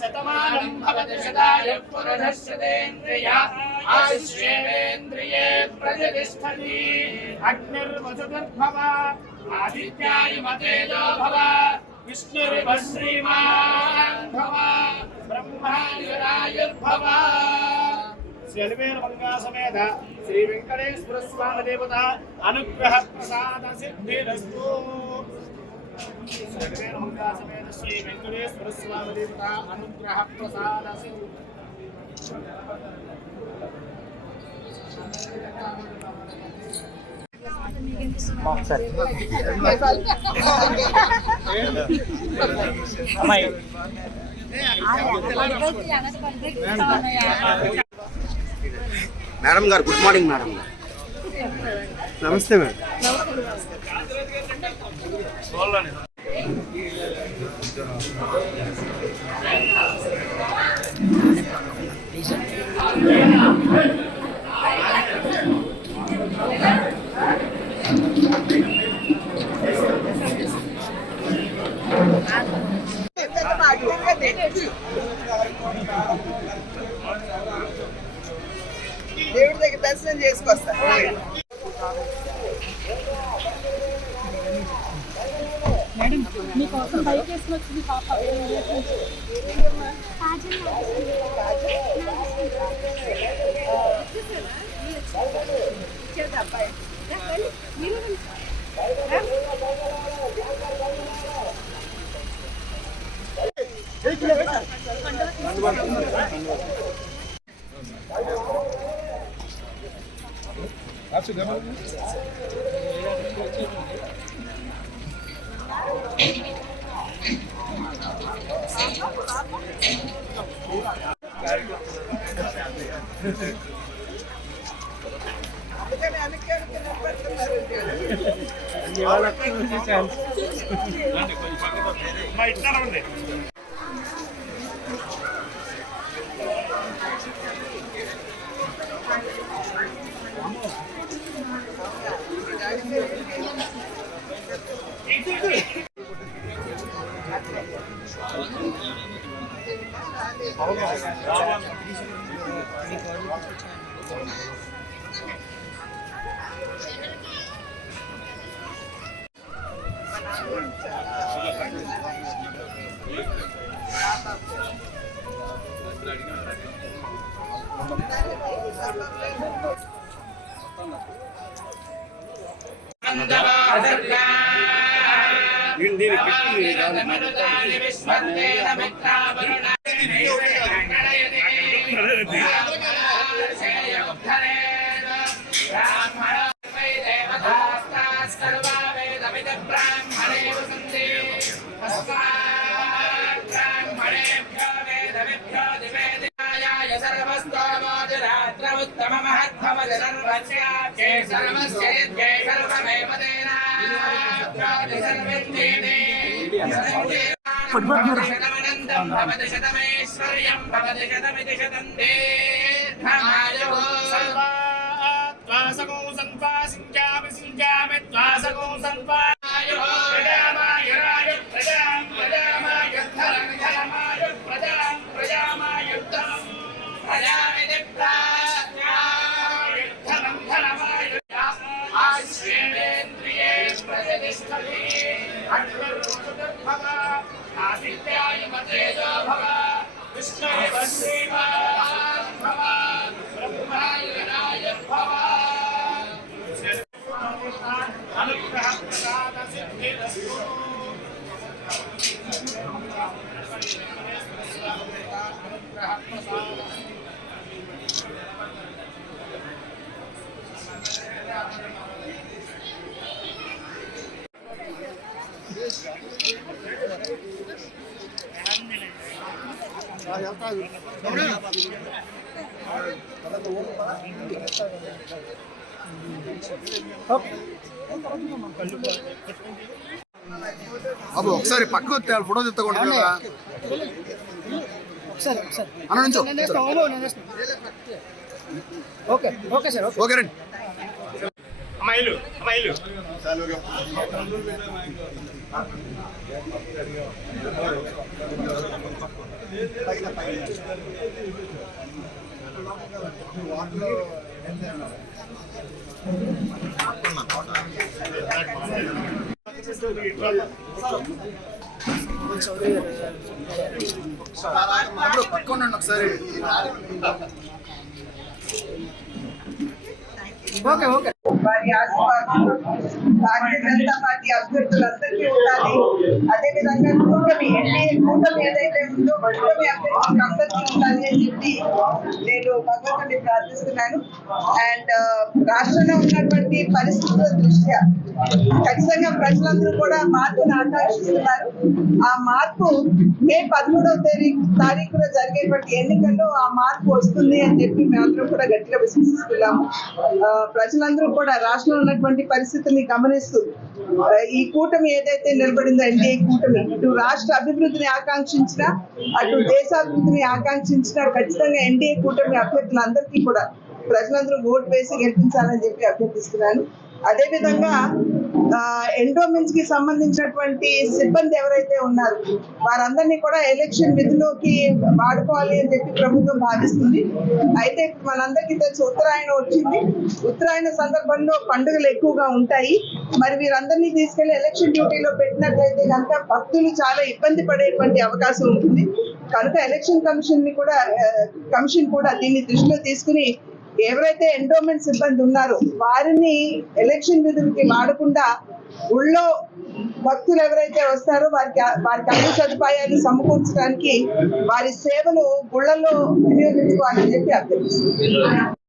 శతమానం భవతి శతాయ పురుషశ్చతేంద్రియ ఆయుష్యేంద్రియే ప్రతిష్టతి అగ్నిర్వసుర్భవ ఆదిత్యాయ మతేజో భవ విష్ణురివ శ్రీమాన్ భవ బ్రహ్మాయురాయుర్భవ శ్రీవేణుమంగా సమేత శ్రీ వెంకటేశ్వర స్వామి దేవత అనుగ్రహ ప్రసాద సిద్ధిరస్తు. శ్రీవేణుమంగా సమేత శ్రీ వెంకటేశ్వర స్వామి దేవత అనుగ్రహ ప్రసాద సిద్ధి. మేడం గారు గుడ్ మార్నింగ్ మేడం గారు. నమస్తే మేడం. దేవుడి దగ్గర దర్శనం చేసుకొస్తా. మేడం మీకోసం బైక్ వేసుకుని వచ్చింది పాప. ఆదిత్యాయ మతేజో భవ విష్ణురివ శ్రీమాన్ భవ బ్రహ్మాయురాయుర్భవ అనుగ్రహ ప్రసాద సిద్ధిరస్తు. అనుగ్రహ ప్రసాద బాబు ఒకసారి పక్కకు ఫోటో తీసుకోండి కదా. అన్న నుంచో ఓకే సార్ ఓకే రండి అమ్మాయిలు పట్టుకోండి ఒకసారి వారి ఆశీర్వాదం భారతీయ జనతా పార్టీ అభ్యర్థులందరికీ ఉండాలి. అదేవిధంగా కూటమి ఎన్డీఏ కూటమి ఏదైతే ఉందో కూటమి అభ్యర్థులకు అందరికీ ఉండాలి అని చెప్పి నేను భగవంతుడిని ప్రార్థిస్తున్నాను. అండ్ రాష్ట్రంలో ఉన్నటువంటి పరిస్థితుల దృష్ట్యా ఖచ్చితంగా ప్రజలందరూ కూడా మార్పును ఆకాంక్షిస్తున్నారు. ఆ మార్పు మే 13వ తారీఖున జరిగేటువంటి ఎన్నికల్లో ఆ మార్పు వస్తుంది అని చెప్పి మేమందరం కూడా గట్టిగా విశ్వసిస్తున్నాము. ప్రజలందరూ కూడా రాష్ట్రంలో ఉన్నటువంటి పరిస్థితుల్ని గమనిస్తూ ఈ కూటమి ఏదైతే నిలబడిందో ఎన్డీఏ కూటమి ఇటు రాష్ట్ర అభివృద్ధిని ఆకాంక్షించిన అటు దేశాభివృద్ధిని ఆకాంక్షించిన ఖచ్చితంగా ఎన్డీఏ కూటమి అభ్యర్థులందరికీ కూడా ప్రజలందరూ ఓటు వేసి గెలిపించాలని చెప్పి అభ్యర్థిస్తున్నాను. అదేవిధంగా ఎండోమెంట్స్ కి సంబంధించినటువంటి సిబ్బంది ఎవరైతే ఉన్నారో వారందరినీ కూడా ఎలక్షన్ విధిలోకి వాడుకోవాలి అని చెప్పి ప్రభుత్వం భావిస్తుంది. అయితే మనందరికీ తెలుసు ఉత్తరాయణ వచ్చింది. ఉత్తరాయణ సందర్భంలో పండుగలు ఎక్కువగా ఉంటాయి. మరి వీరందరినీ తీసుకెళ్లి ఎలక్షన్ డ్యూటీలో పెట్టినట్లయితే కనుక భక్తులు చాలా ఇబ్బంది పడేటువంటి అవకాశం ఉంటుంది. కనుక ఎలక్షన్ కమిషన్ కూడా దీన్ని దృష్టిలో తీసుకుని ఎవరైతే ఎండోమెంట్ సిబ్బంది ఉన్నారో వారిని ఎలక్షన్ విధులకి వాడకుండా ఊళ్ళో భక్తులు ఎవరైతే వస్తారో వారికి అన్ని సదుపాయాలు సమకూర్చడానికి వారి సేవలు గుళ్ళల్లో వినియోగించుకోవాలని చెప్పి అభ్యర్థిస్తున్నారు.